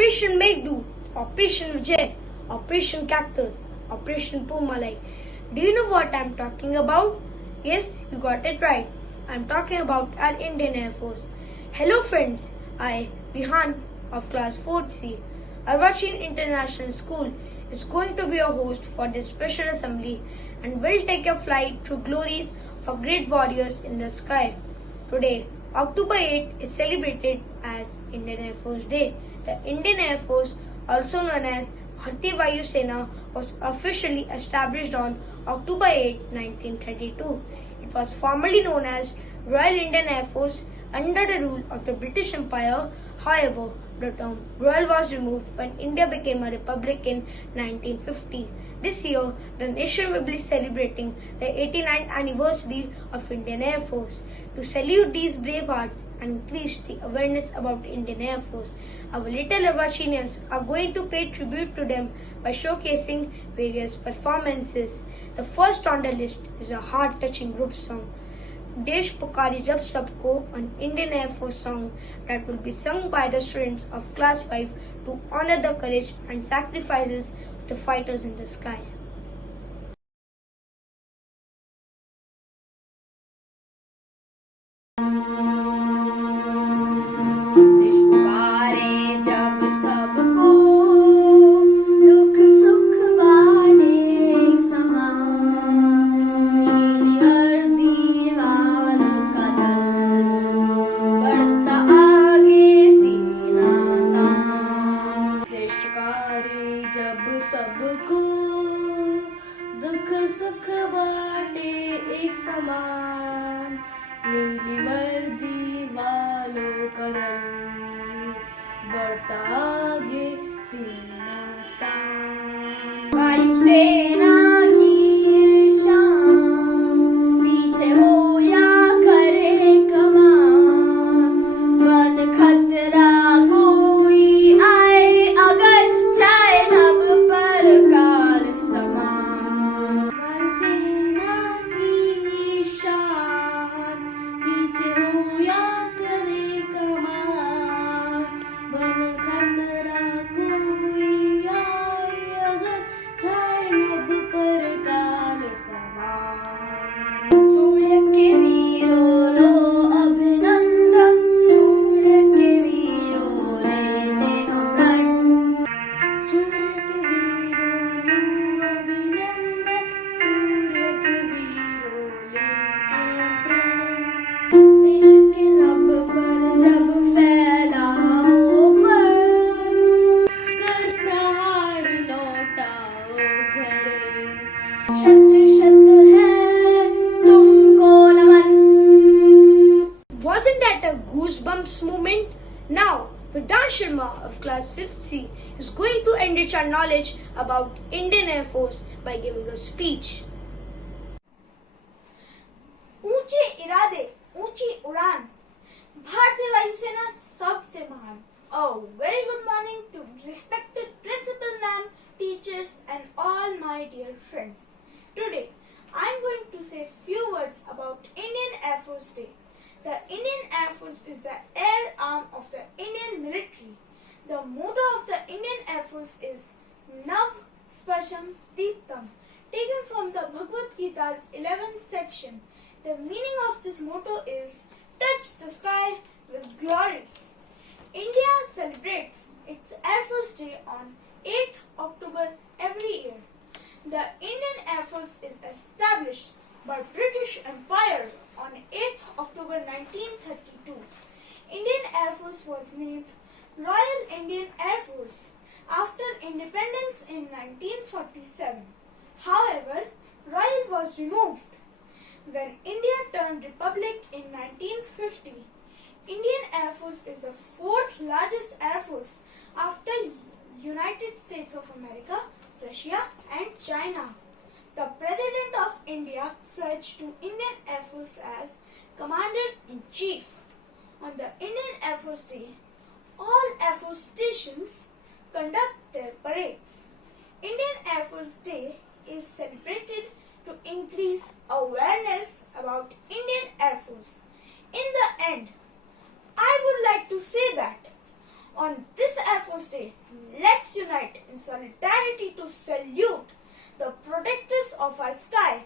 Operation Meghdu, Operation Vijay, Operation Cactus, Operation Pumalai. Do you know what I'm talking about? Yes, you got it right. I'm talking about our Indian Air Force. Hello friends, I, Vihan of class 4C, Arvachin International School is going to be a host for this special assembly and will take a flight through glories of great warriors in the sky. Today, October 8 is celebrated as Indian Air Force Day. The Indian Air Force, also known as Bharatiya Vayu Sena, was officially established on October 8, 1932. It was formerly known as Royal Indian Air Force under the rule of the British Empire. However, the term Royal was removed when India became a republic in 1950. This year, the nation will be celebrating the 89th anniversary of Indian Air Force. To salute these brave hearts and increase the awareness about the Indian Air Force, our little Arvachinians are going to pay tribute to them by showcasing various performances. The first on the list is a heart-touching group song, Desh Pukari Jab Sabko, an Indian Air Force song that will be sung by the students of class 5 to honor the courage and sacrifices of the fighters in the sky. सबको दुख सुख बाटे एक समान, नीली वर्दी वालों का दल बढ़ता आगे सीना तान। वायुसेना की शान, पीछे हो या करे कमान, बन खतरा कोई आए अगर चाहे लब पर काल समान। वायुसेना की शान, पीछे हो या करे कमान, बन खतरा कोई आए अगर चाहे लब पर काल समान। सूर्य के वीरों लो अभिनंदन, सूर्य के वीरों लेते हो प्रण। सूर्य के वीरों लो अभिनंदन, सूर्य के वीरों लेते हो प्रण। देश के लब पर जब फैलाओ पर, कर प्रहार लौटाओ घरे। शत शत है तुमको नमन। Wasn't that a goosebumps moment? Now, Vedant Sharma of class 5th C is going to enrich our knowledge about Indian Air Force by giving a speech. ऊंचे इरादे, ऊंची उड़ान, भारतीय वायुसेना सबसे महान. A very good morning to respected principal ma'am, teachers and all my dear friends. Today, I am going to say few words about Indian Air Force Day. The Indian Air Force is the air arm of the Indian military. The motto of the Indian Air Force is Nav Sparsham Deeptam, taken from the Bhagavad Gita's 11th section. The meaning of this motto is touch the sky with glory. India celebrates its Air Force Day on 8th October every year. The Indian Air Force is established by British Empire on 8th October 1932. Indian Air Force was named Royal Indian Air Force after independence in 1947. However, Royal was removed when India turned republic in 1950. Indian Air Force is the fourth largest air force after United States of America, Russia and China. The President of India switched to Indian Air Force as Commander-in-Chief. On the Indian Air Force Day, all Air Force stations conduct their parades. Indian Air Force Day is celebrated to increase awareness about Indian Air Force. In the end, I would like to say that on this Air Force Day, in solidarity to salute the protectors of our sky.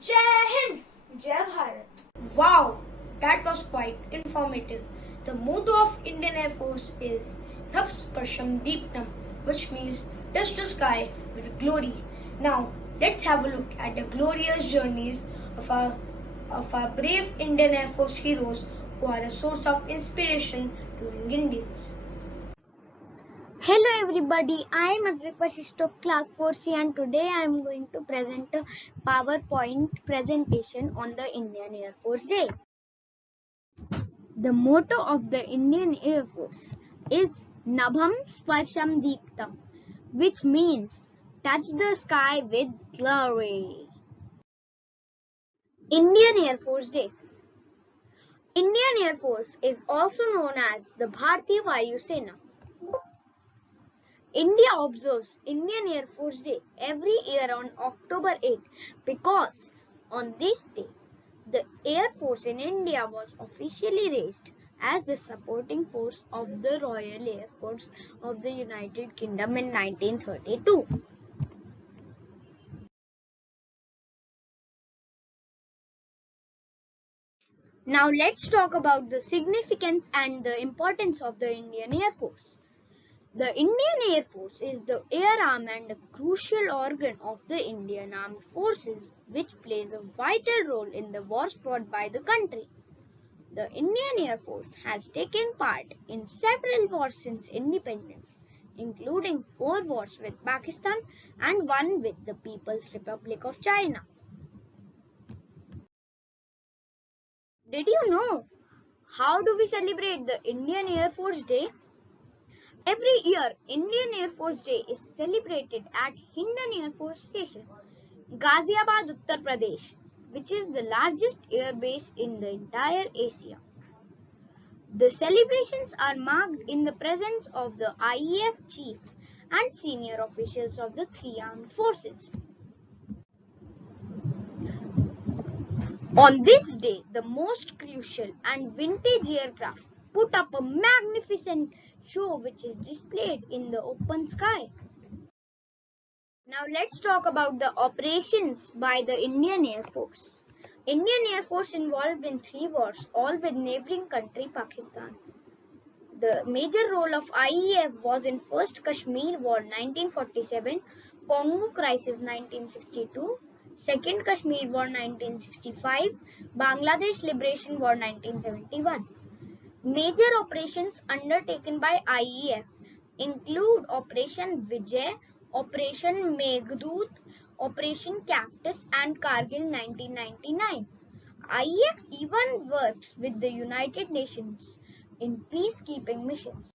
Jai Hind, Jai Bharat. Wow, that was quite informative. The motto of Indian Air Force is Nab Sparsham Deeptam, which means touch the sky with glory. Now, let's have a look at the glorious journeys of our brave Indian Air Force heroes who are a source of inspiration to young Indians. Hello everybody, I am Advik Vasisht of class 4C and today I am going to present a PowerPoint presentation on the Indian Air Force Day. The motto of the Indian Air Force is Nabham Sparsham Deeptam, which means touch the sky with glory. Indian Air Force Day. Indian Air Force is also known as the Bharatiya Vayu Sena. India observes Indian Air Force Day every year on October 8 because on this day, the Air Force in India was officially raised as the supporting force of the Royal Air Force of the United Kingdom in 1932. Now let's talk about the significance and the importance of the Indian Air Force. The Indian Air Force is the air arm and a crucial organ of the Indian Armed Forces which plays a vital role in the wars fought by the country. The Indian Air Force has taken part in several wars since independence, including 4 wars with Pakistan and 1 with the People's Republic of China. Did you know how do we celebrate the Indian Air Force Day? Every year, Indian Air Force Day is celebrated at Hindon Air Force Station, Ghaziabad, Uttar Pradesh, which is the largest air base in the entire Asia. The celebrations are marked in the presence of the IAF chief and senior officials of the 3 armed forces. On this day, the most crucial and vintage aircraft put up a magnificent show which is displayed in the open sky. Now let's talk about the operations by the Indian Air Force. Indian Air Force involved in 3 wars, all with neighboring country Pakistan. The major role of IEF was in First Kashmir War 1947, Congo Crisis 1962, Second Kashmir War 1965, Bangladesh Liberation War 1971. Major operations undertaken by IEF include Operation Vijay, Operation Meghdoot, Operation Cactus and Kargil 1999. IEF even works with the United Nations in peacekeeping missions.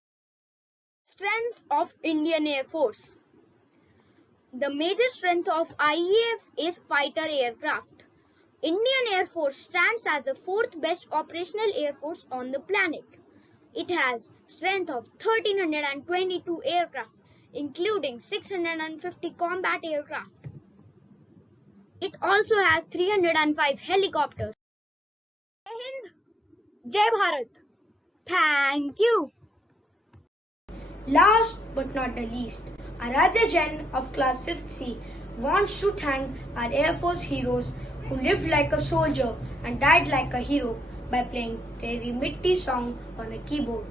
Strengths of Indian Air Force. The major strength of IEF is fighter aircraft. Indian Air Force stands as the 4th best operational air force on the planet. It has strength of 1322 aircraft, including 650 combat aircraft. It also has 305 helicopters. Jai Hind, Jai Bharat. Thank you. Last but not the least, Aradhya Jain of class 5th C wants to thank our Air Force heroes who lived like a soldier and died like a hero by playing Teri Mitti song on a keyboard.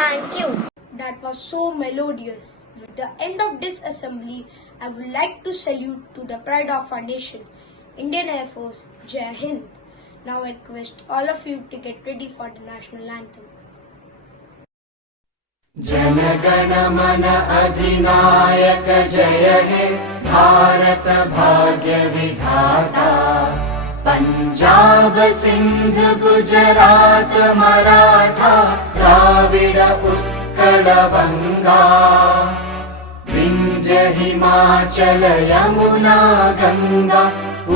Thank you. That was so melodious. With the end of this assembly, I would like to salute to the pride of our nation, Indian Air Force, Jai Hind. Now I request all of you to get ready for the national anthem. जनगण मन अधिनायक जय हे भारत भाग्य विधाता पंजाब सिंध गुजरात मराठा द्राविड उत्कल बंगा विंध्य हिमाचल यमुना गंगा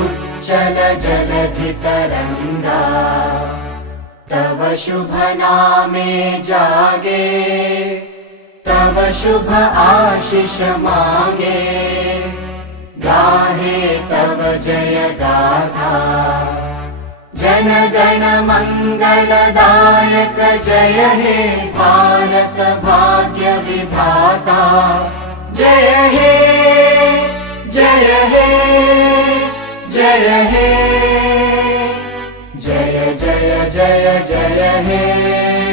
उच्चल जलधि तरंगा तव शुभ नामे जागे तव शुभ आशीष मांगे गाहे तव जय गाथा जन गण मंगलदायक जय हे भारत भाग्य विधाता जय हे जय हे जय हे जय जय जय जय हे